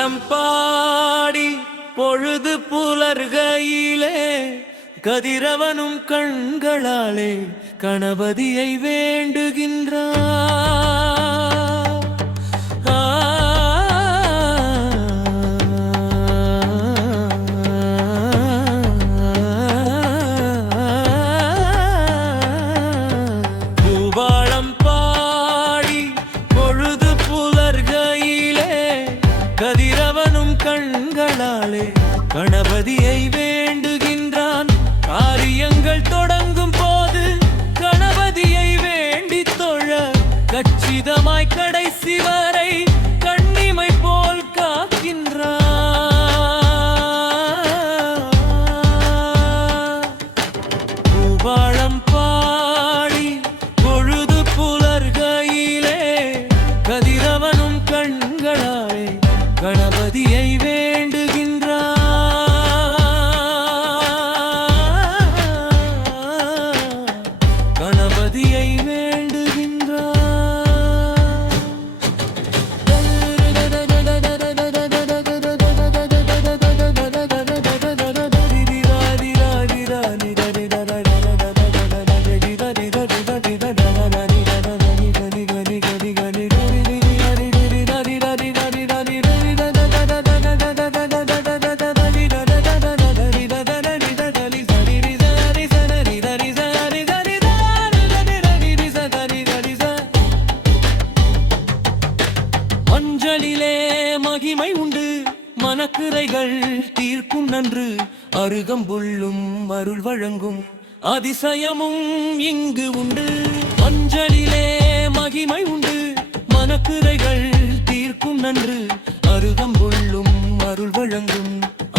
பூபாலம் பாடி பொழுது புலர்கையிலே கதிரவனும் கண்களாலே கணபதியை வேண்டுகின்றார். பூபாலம் பாடி பொழுது புலர்கையிலே கதிரவனும் கண்களாலே கணபதியை வேண்டுகின்றான். காரியங்கள் தொடங்கும் போது கணபதியை வேண்டி தொழ கச்சிதமாய் கடைசி வரை கண்ணிமை போல் காக்கின்றான். பூபாலம் பாடி பொழுது புலர்கையிலே கதிரவனும் கண்களாலே கணபதியை வேண்டுகின்றான். கணபதியை வேண்டுகின்றான். மஞ்சளிலே மகிமை உண்டு, மனக்குறைகள் தீர்க்கும் நன்று, அருகம்புல்லும் அருள் வழங்கும் அதிசயமும் இங்கு உண்டு. மஞ்சளிலே மகிமை உண்டு, மனக்குறைகள் தீர்க்கும் நன்று, அருகம்புல்லும் அருள் வழங்கும்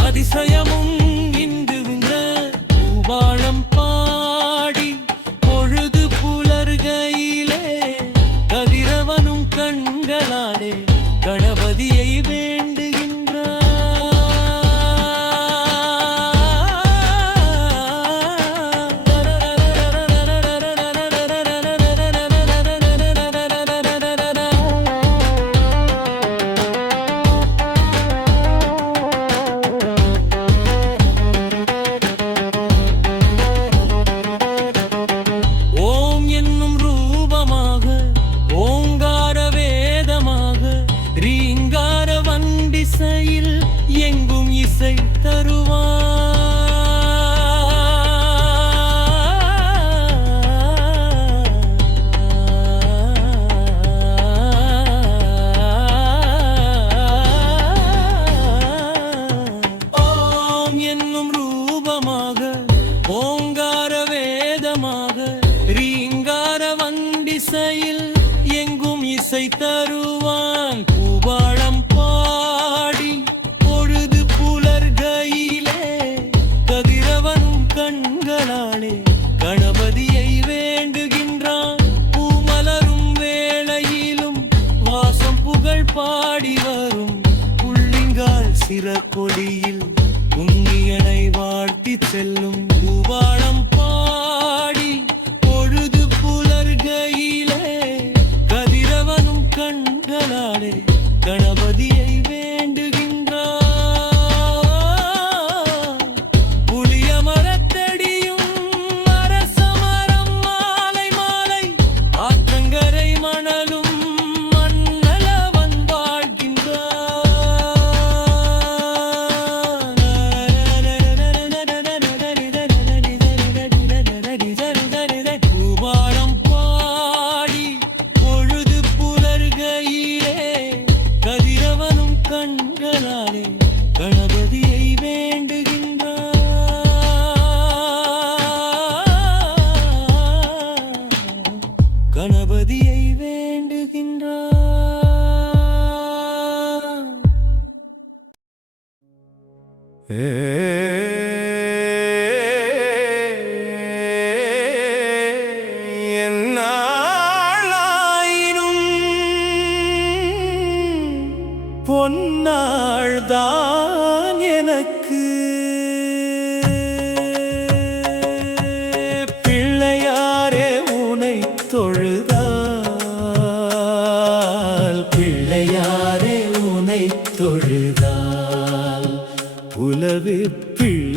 அதிசயமும் இங்கு உண்டு. பூபாலம் பாடி பொழுது புலர்கையிலே கதிரவனும் கண்களாலே கணபதியை வேண்டுகின்றார். ஓம் என்னும் ரூபமாக ஓங்கார வேதமாக ரீங்கார வண்டிசையில் எங்கும் இசை தருவார். ஓம் என்னும் ரூபமாக ஓங்கார வேதமாக ரீங்கார வண்டிசையில் எங்கும் இசை தருவான். பூபாலம் பாடி பொழுது புலர்கையிலே கதிரவனும் கண்களாலே கணபதியை வேண்டுகின்றான். பூமலரும் வேளையிலும் வாசம் புகழ் பாடி வரும் புள்ளிங்கால் சிறகொடியில் புண்ணியனை வாழ்த்தி செல்லும். பூபாலம் பாடி பொழுது புலர்கையிலே கதிரவனும் கண்களாலே கணபதியை வேண்டுகின்றார். புளிய மரத்தடியும் அரசமரம் மாலை மாலை ஆற்றங்கரை மணலும் மண்ணளவன் வாழ்கின்றார்.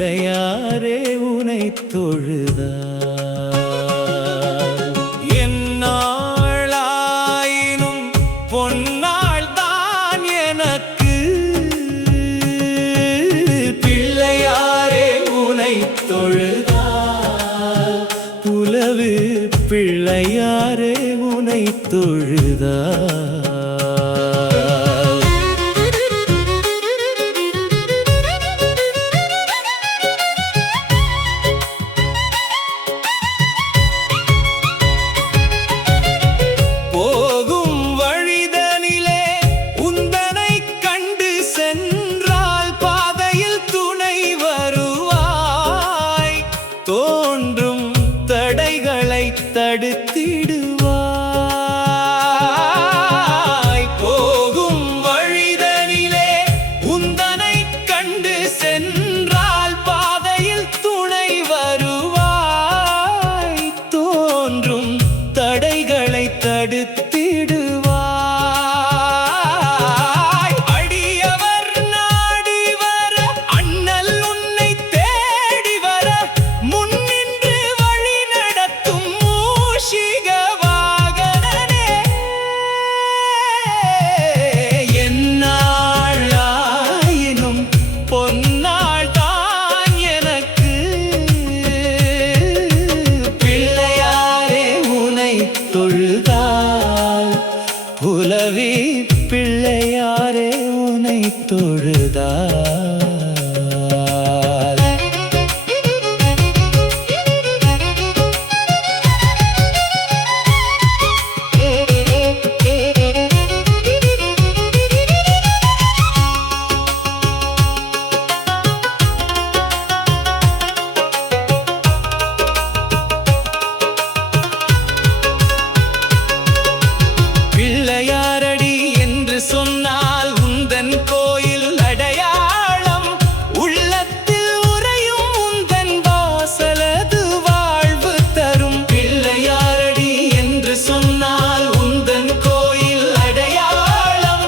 பிள்ளையாரே உனை தொழுதால் எந்நாளாயினும் பொன்னாள் தான் எனக்கு. பிள்ளையாரே உனை தொழுதால் புலவு பிள்ளையாரே உனை தொழுதால் தோன்றும் தடைகளை தடுத்திடுவாய். போகும் வழிதனிலே உந்தனை கண்டு சென்றால் பாதையில் துணை வருவாய். தோன்றும் தடைகளை தடுத்திடுவாய். அடியவர் நாடி வர அண்ணல் உன்னை தேடி வர முன்னின்று வழி நடத்தும் மூஷிக வாகனனே. எந்நாளாயினும் பொன்னாள் தான் எனக்கு. பிள்ளையாரே உனை தொழுதால் உலவி பிள்ளையாரே உனை தொழுதால் பிள்ளையாரடி என்று சொன்னால் உந்தன் கோயில் அடையாளம். உள்ளத்தில் உறையும் உந்தன் வாசலது வாழ்வு தரும். பிள்ளையாரடி என்று சொன்னால் உந்தன் கோயில் அடையாளம்.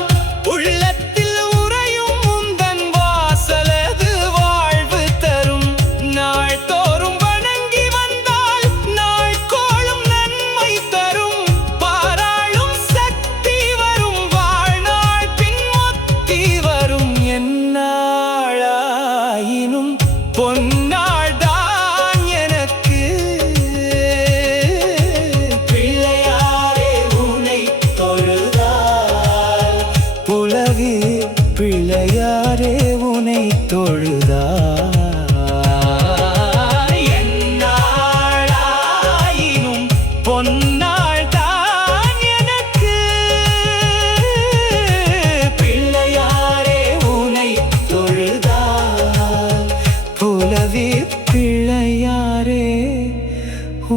உள்ளத்தில் உறையும் உந்தன் வாசலது வாழ்வு தரும். நாள்தோறும் வணங்கி வந்தால் நாள்கோளும் நன்மை தரும். பாராளும் சக்தி வரும் வாழ்நாள் பின்மொத்தி வரும். எந்நாளாயினும் பொன்னாள் தான் எனக்கு. பிள்ளையாரே உனை தொழுதால் புலவி பிள்ளையாரே உனை தொழுதால் எந்நாளாயினும் பொன்னாள் தான் எனக்கு. பிள்ளையாரே உனை தொழுதால் புலவி பிள்ளையாரே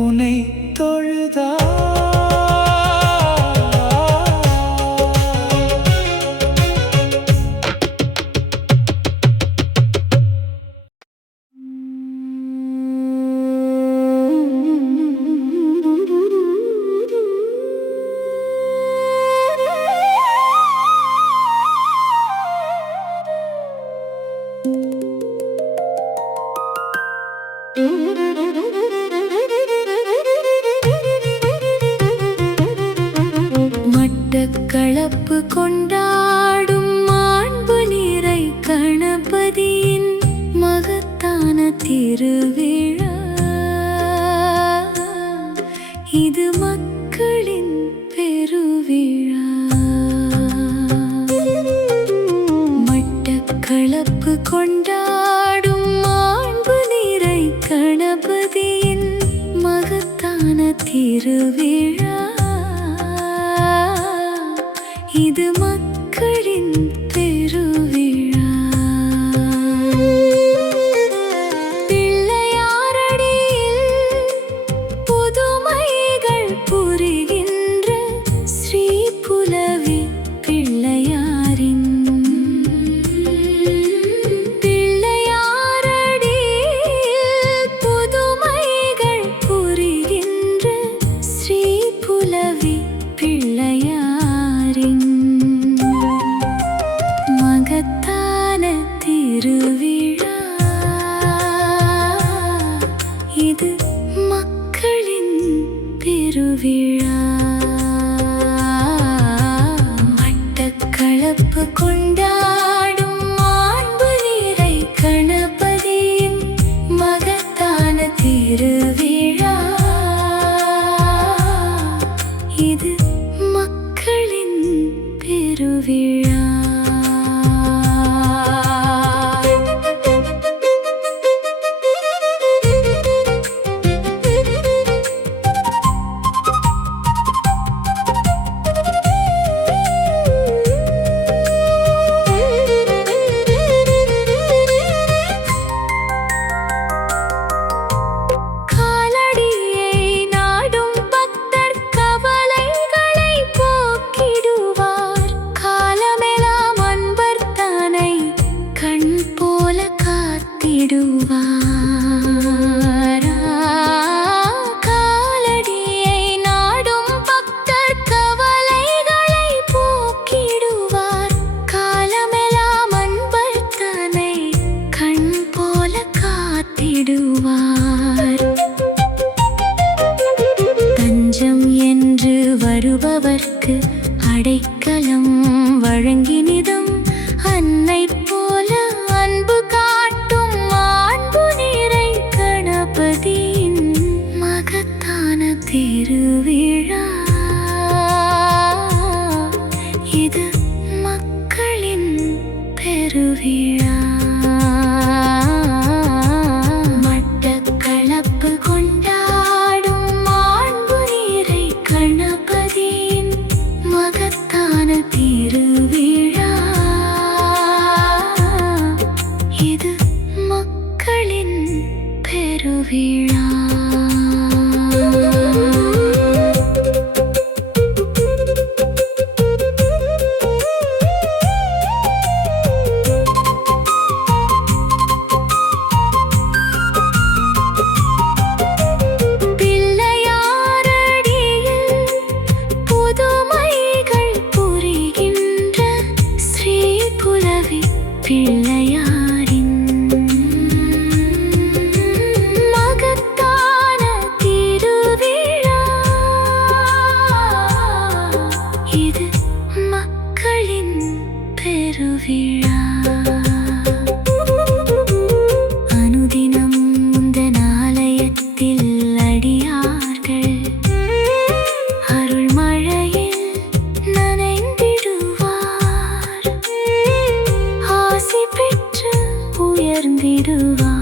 உனை தொழுதால் மட்டக்களப்பு கொண்டாடும் மாண்பு நிறை கணபதியின் மகத்தான திருவிழா. இது மக்களின் பெருவிழா. மட்டக்களப்பு கொண்டாடும் மாண்பு நிறை கணபதியின் மகத்தான திருவிழா. இது மக்களின் பெருவிழா. பிள்ளையாரடியில் புதுமைகள் புரிகின்ற ஸ்ரீ புலவி பிள்ளையாரின். பிள்ளையாரடியில் புதுமைகள் புரிகின்ற ஸ்ரீ காத்திடுவார். தஞ்சம் என்று வருபவர்க்கு அடைக்கலம் வழங்கினிதம் அன்னை போல அன்பு காட்டும் மாண்பு நிறை கணபதியின் மகத்தான திருவிழா. இது மக்களின் பெருவிழா. மட்டக்களப்பு கொண்டாடும் மாண்பு நிறை கணபதியின் மகத்தான திருவிழா. இது மக்களின் பெருவிழா. பிள்ளையாரின் மகத்தான திருவிழா. இது மக்களின் பெருவிழா. அனுதினம் முந்தன் ஆலயத்தில் அடியார்கள் அருள்மழையில் நனைந்திடுவார். ஆசி பெற்று உயர்ந்திடுவார்.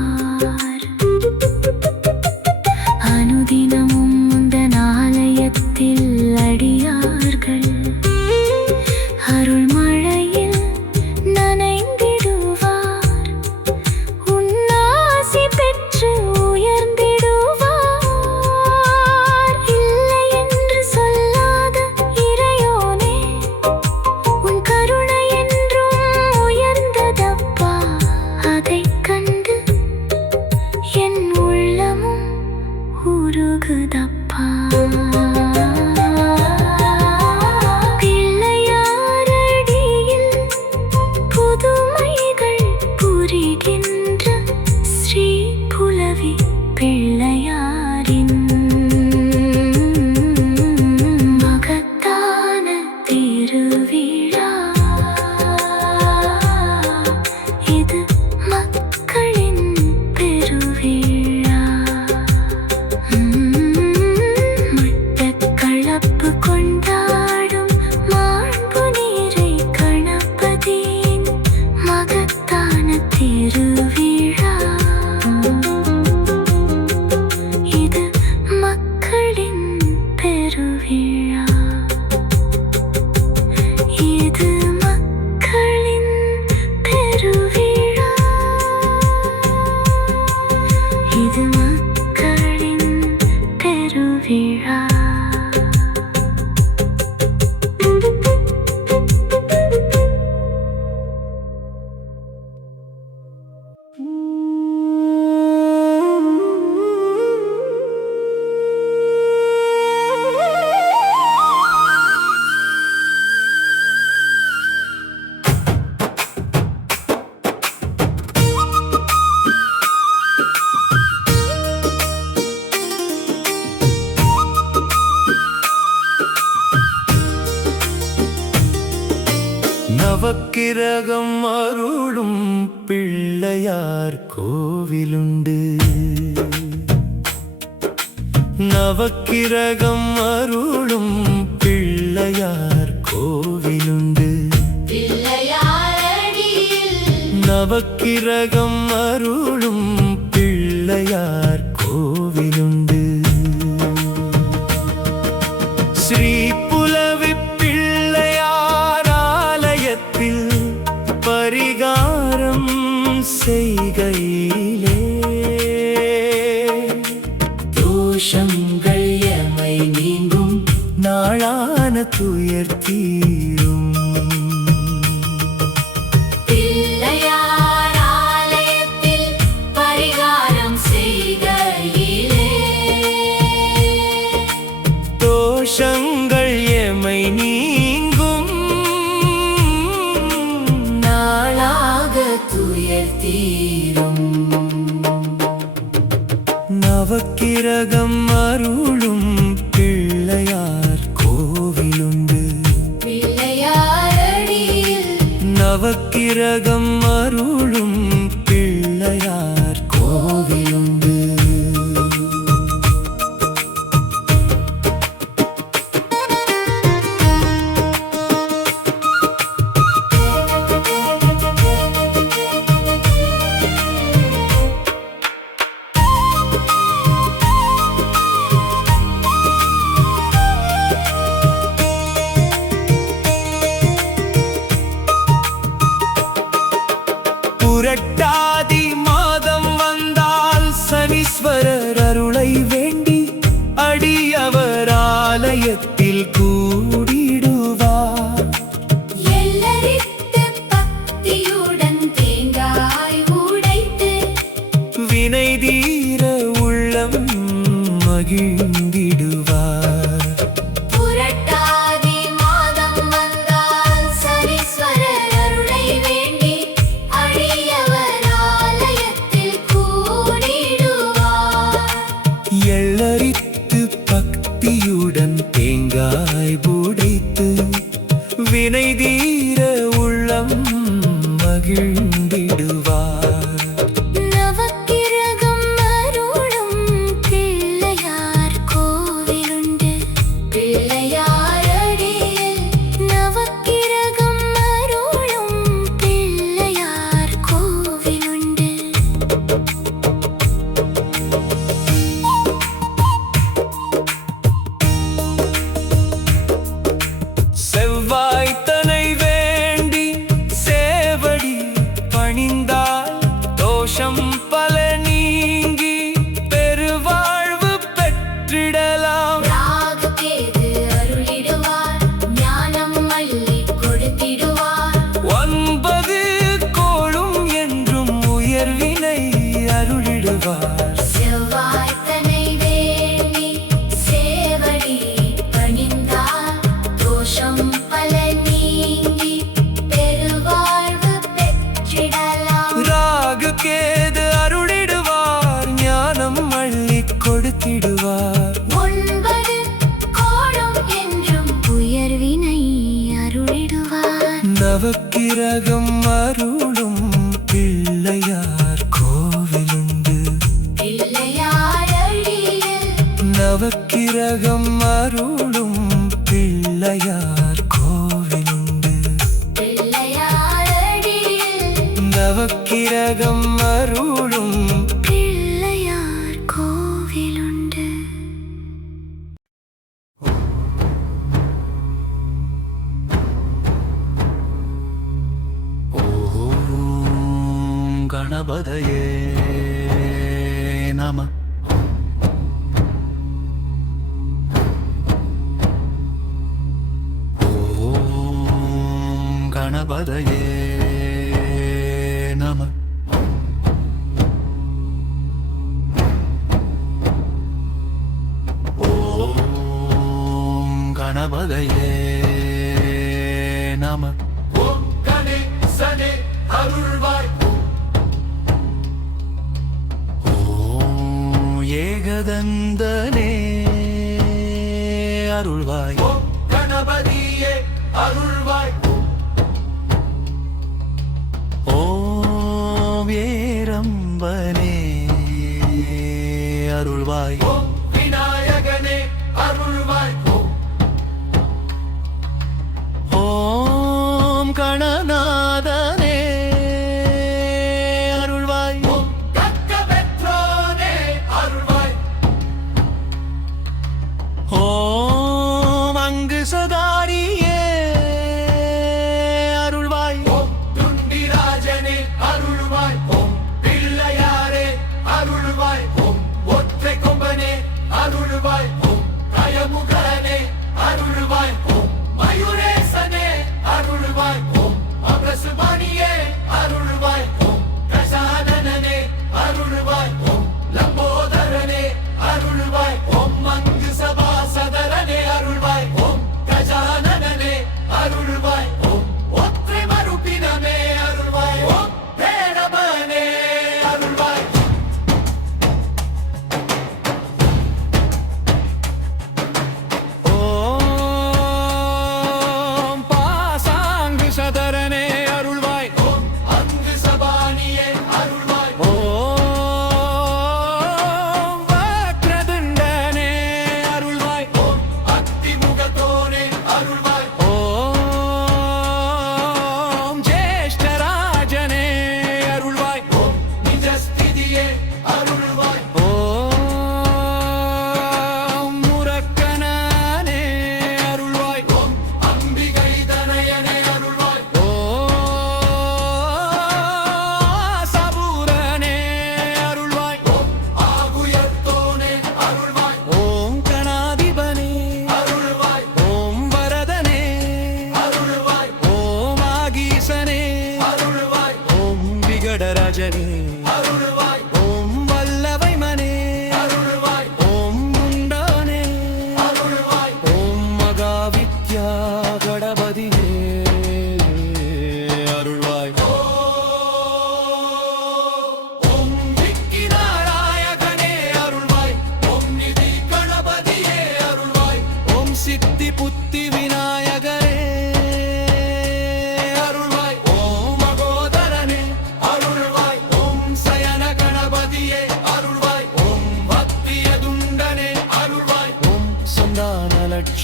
அனுதினமும் முந்தன் ஆலயத்தில் அடியார்கள் அருள்மழையில் நனைந்திடுவார். உன்னாசி பெற்று உயர்ந்திடுவார். இல்லை என்று சொல்லாத இறையோனே, உன் கருணை என்றும் உயர்ந்ததப்பா. அதைக் கண்டு என் உள்ளமும் உருகுதப்பா. பிள்ளையாரடியில் புதுமைகள் புரிகின்ற ஸ்ரீ புலவி பிள்ளையாரின் மகத்தான திருவிழா. இது மக்களின் பெருவிழா. மட்டக்களப்பு கொண்டாடும் மாண்பு நிறை கணபதியின் மகத்தான திருவிழா. இது மக்களின் பெருவிழா. இது மக்களின் பெருவிழா. இது மக்களின் பெருவிழா. நவக்கிரகம் அருளும் பிள்ளையார் கோவிலுண்டு. நவக்கிரகம் அருளும் பிள்ளையார் கோவிலுண்டு. நவக்கிரகம் அருளும் பிள்ளையார் கோவிலுண்டு. ஸ்ரீ புலவி பிள்ளையார் ஆலயத்தில் பரிகாரம் செய்கையிலே தோஷங்கள் எமை நீங்கும் நாளான துயர் தீரும். பிள்ளையார் ஆலயத்தில் பரிகாரம் செய்கையிலே தோஷங்கள் எமை நீங்கும் நாளாக துயர் தீரும். நவக்கிரகம் அருளும் பிள்ளையார் கோவிலுண்டு. பிள்ளையாரடியில் நவக்கிரகம் அருளும் பிள்ளையார் கோவிலுண்டு. புரட்டாதி மாதம் வந்தால் சனீஸ்வரர் அருளை வேண்டி அடியவர் ஆலயத்தில் கூடிடுவார். எல்லரித்து பக்தியுடன் தேங்காய் உடைத்து வினை தீர உள்ளம் மகிழ்ந்திடுவார். புரட்டாதி மாதம் வந்தால் சனீஸ்வரர் அருளை வேண்டி அடியவர் ஆலயத்தில் கூடிடுவார். எள்ளரித்து பக்தியுடன் தேங்காய் புடைத்து வினை தீர உள்ளம் மகிழ்ந்திடுவார். நவக்கிரகம் அருளும் பிள்ளையார் கோவிலுண்டு. பிள்ளையாரடியில் நவக்கிரகம் அருளும் பிள்ளையார் கோவிலுண்டு. செவ்வாய்த்தனை வேண்டி சேவடி பணிந்தால் தோஷம் பல நீங்கி பெருவாழ்வு பெற்றிடலாம். ராகு கேது அருளிடுவார், ஞானம் அள்ளி கொடுத்திடுவார். 9 கோளும் என்றும் உயர்வினை அருளிடுவார். செவ்வாய்த்தனை வேண்டி சேவடி பணிந்தார், தோஷம் பல நீங்கி பெருவாழ்வு பெற்றிடலாம். ராகு கேது அருளிடுவார், ஞானம் அள்ளி கொடுத்திடுவார். 9 கோளும் என்றும் உயர்வினை அருளிடுவார். நவக்கிரகம் அருளும் பிள்ளையார் கோவிலுண்டு. பிள்ளையாரடியில் நவக்கிரகம் அருளும் பிள்ளையார் கோவிலுண்டு. பிள்ளையாரடியில் நவக்கிரகம் அருளும் பிள்ளையார் கோவிலுண்டு. ஓம் கணபதயே நம. ஓம் கணபதயே நம. ஓம் கணபதயே நம. ஓம் கணேசனே அருள்வாய். ஓம் ஏகதந்தனே அருள்வாய். ஓம் கணபதியே அருள்வாய். ஓம் ஏரம்பனே அருள்வாய். ஓம் விநாயகனே அருள்வாய். ஓம் கணநாதனே அருள்வாய். ஓம் கக்கபெத்ரோனே அருள்வாய். ஓம் அங்கு சதாரியே அருள்வாய். ஓம் துண்டிராஜனே அருள்வாய். ஓம் பிள்ளையாரே அருள்வாய். ஓம் ஒற்றை கொம்பனே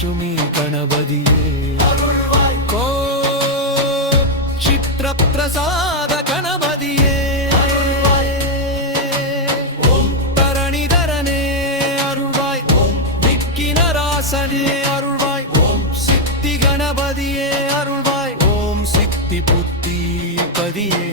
லட்சுமி கணபதியே அருள்வாய் ஓ சித்திர பிரசாத கணபதியே ஓம் தரணிதரனே அருள்வாய் ஓம் விக்கினராசனே அருள்வாய் ஓம் சித்தி கணபதியே அருள்வாய் ஓம் சித்தி புத்தி பதியே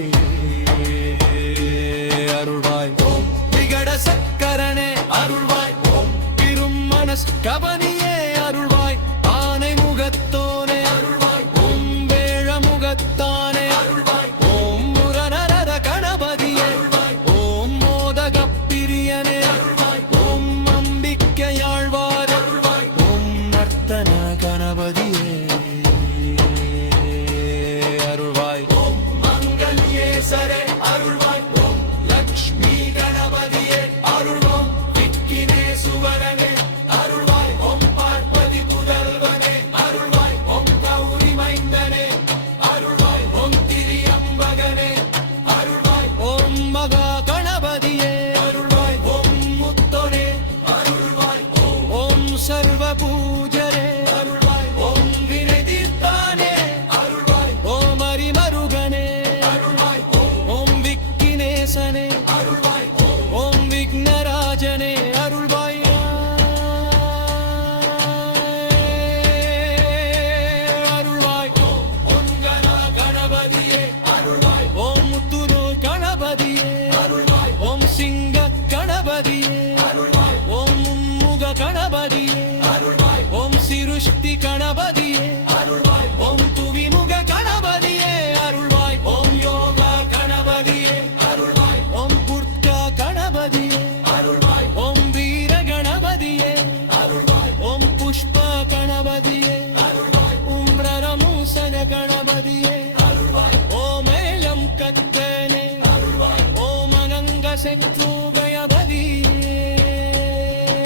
அருள்வாய் ஓம் விகட சக்கரனே அருள்வாய் ஓம் திருமணஸ் கபனியே அருள்வாய் ஆனை முகத்தோனே அருள்வாய் ஓம் வேழ முகத்தானே அருள்வாய் ஓம் முரணரத கணபதியே அருள்வாய் ஓம் மோதக பிரியனே அருள்வாய் ஓம் அம்பிக்கையாழ்வாரே அருள்வாய் ஓம் நர்த்தன கணபதியே அருள்வாய் ஓம் மங்கல்யேசரே அருள்வாய் ஓம் லக்ஷ்மி கணபதியே அருள்வோம் விக்கினேசுவரனே அருள்வாய் ஓம் பார்வதி புதல்வனே அருள்வாய் ஓம் கௌரி மைந்தனே அருள்வாய் ஓம் திரியம்பகனே அருள்வாய் ஓம் மகா கணபதியே அருள்வாய் ஓம் முத்தோனே அருள்வாய் ஓம் ஓம் சர்வ பூஜரே அருள்வாய் ஓம் வினை தீர்த்தானே அருள்வாய் ஓம் அரிமருகனே அருள்வாய் ஓம் ஓம் விக்கினேசனே அருள்வாய் ஓம் ஓம் விக்னராஜனே அருள்வாய் அருள்வாய் ஒங்கன கணபதியே அருள்வாய் ஓம் முத்துரு கணபதியே அருள்வாய் ஓம் சிங்க கணபதியே அருள்வாய் ஓம் மும்முக கணபதியே அருள்வாய் ஓம் சிருஷ்டி கணபதியே அருள்வாய் ஓம் துவிமுக கணபதியே அருள்வாய் ஓம் யோகா கணபதியே அருள்வாய் ஓம் புர்கா கணபதியே அருள்வாய் ஓம் வீர கணபதியே அருள்வாய் ஓம் புஷ்ப கணபதியே அருள்வாய் உம்ரமுசன கணபதியே அருள்வாய் ஓம் ஏலம் கத்தனே அருள்வாய் ஓம் அனங்க சக்ரூகயபதியே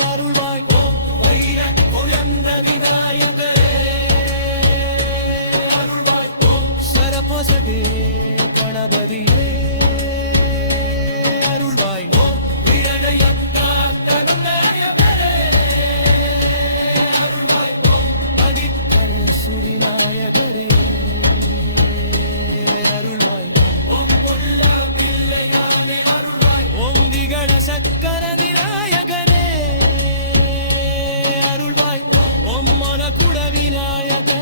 அருள்வாய் ஓம் வைர குழந்த விநாயகரே அருள்வாய் ஓம் சரபசடே கணபதியே அருள்வாய் ஓம் விரடயம் காத்தருணாயகரே அருள்வாய் ஓம் அடிக்கல் சுரிநாயகரே அருள்வாய் ஓம் பொல்லா பிள்ளையானே அருள்வாய் ஓம் விகட சக்கர விநாயகனே அருள்வாய் ஓம் மனகுட விநாயகனே